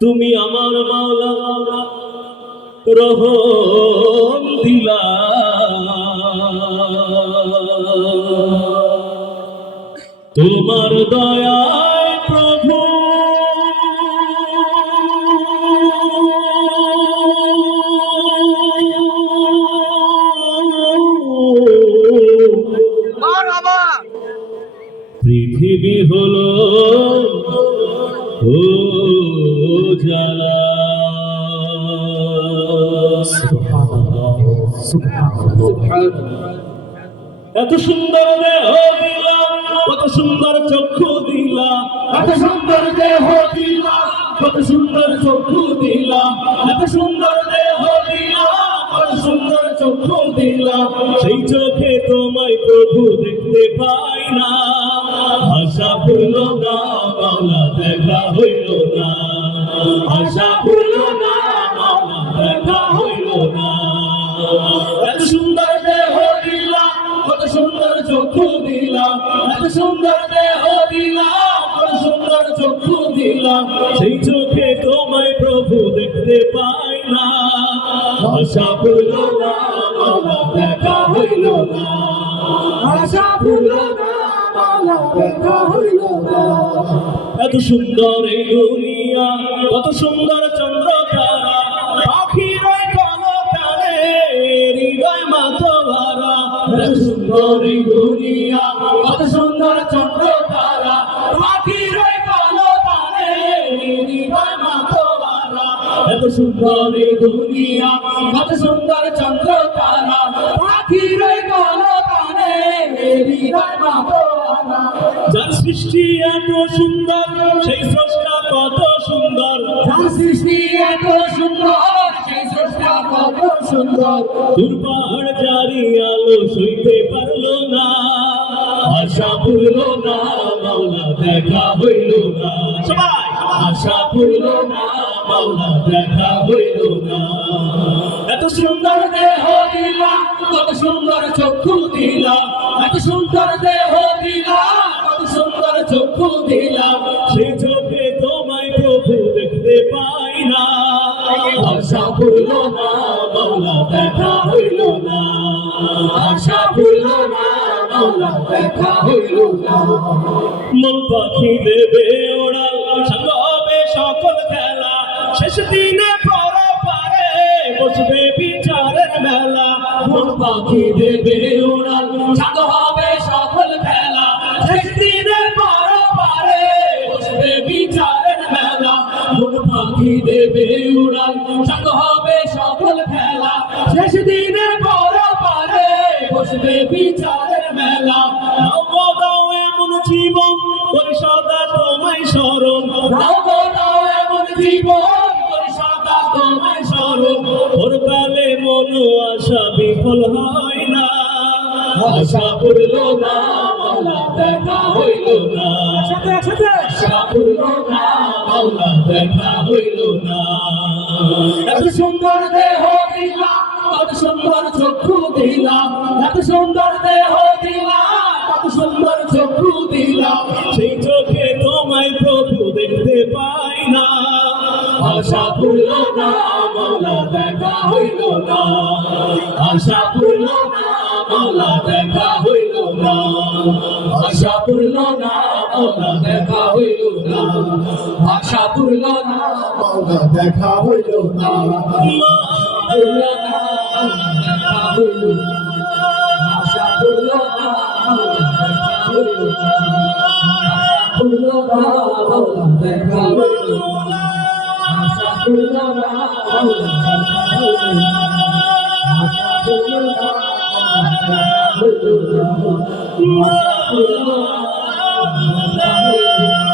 তুমি আমার মাওলা রহম দিলা, তোমার দয়ায় প্রভু পৃথিবী হলো ও জালা। এত সুন্দর দেহ দিলা, কত সুন্দর চক্ষু দিলা, এত সুন্দর দেহ দিলা, কত সুন্দর চক্ষু দিলা, এত সুন্দর দেহ দিলা, কত সুন্দর চক্ষু দিলা, সেই চোখে তোমায় প্রভু দেখতে পাই না, আশা ভুল না মাওলা দেখা হইল না, আশা ভুল না মাওলা দেখা হইল না। এত সুন্দর দেহ দিলা, কত সুন্দর চক্ষু দিলা, এত সুন্দর দেহ দিলা, কত সুন্দর চক্ষু দিলা, সেই চোখে তোমায় প্রভু দেখতে পাই না, আশা ভুল না মাওলা দেখা হইল না, আশা ভুল না মাওলা দেখা হইল না। এত সুন্দর এই দুনিয়া, কত সুন্দর চন্দ্র তারা, পাখির কলতানে হৃদয় মাতোয়ারা। এত সুন্দর এই দুনিয়া, কত সুন্দর চন্দ্র তারা, পাখির কলতানে হৃদয় মাতোয়ারা। এত সুন্দর এই দুনিয়া, কত সুন্দর চন্দ্র তারা, পাখির কলতানে হৃদয় মাতোয়ারা। যার সৃষ্টি এত সুন্দর, সেই স্রষ্টা কত সুন্দর, যার সৃষ্টি এত সুন্দর, সেই স্রষ্টা কত সুন্দর। দুর্বার জারি আলো সইতে পারলো না, আশা ভুলল না মাওলা দেখা হইল না, সবাই আশা ভুলল না মাওলা দেখা হইল না। এত সুন্দর দেহ দিলা, কত সুন্দর চক্ষু দিলা, এত সুন্দর দেহ দিলা, কত সুন্দর চক্ষু দিলা, সেই চোখে তোমায় প্রভু দেখতে পাই না, আশা ভুলল না মাওলা দেখা হইল না, আশা ভুলল না মাওলা দেখা হইল না। মন পাখি দেবে ওড়াল, সাঙ্গ হবে সকল খেলা, শেষ দিনে পরপারে বসবে বিচারের মেলা। মন পাখি দেবে ওড়াল, সাঙ্গ হবে সকল খেলা, শেষ দিনে পরপারে বসবে বিচারের মেলা। মন পাখি দেবে উড়াল, সাঙ্গ হবে সকল খেলা, শেষ দিনে পরপারে বসবে বিচারের মেলা। দাও গো দাও এমন জীবন, করি সদা তোমায় স্মরণ, দাও গো দাও এমন জীবন, করি সদা তোমায় স্মরণ। পরকালে মন আশা বিফল হয় না, আশা ভুলল না মাওলা দেখা হইল না, আশা ভুলল না মাওলা দেখা হইল না। এত সুন্দর দেহ দিলা, কত সুন্দর চক্ষু দিলা, এত সুন্দর দেহ দিলা, কত সুন্দর চক্ষু দিলা, সেই চোখে তোমায় প্রভু দেখতে পাই না, আশা ভুলল না মাওলা দেখা হইল না, আশা ভুলল না মাওলা দেখা হইল না, আশা ভুলল না মাওলা দেখা হইল না, আশা ভুলল না মাওলা দেখা হইল না, ভুলল না দেখা হইল না, আশা ভুলল না দেখা হইল না, ভুলল না মাওলা দেখা হইল না, আশা ভুলল না মাওলা দেখা হইল না, আশা ভুলল না মাওলা দেখা হইল না, আশা ভুলল না মাওলা দেখা হইল না।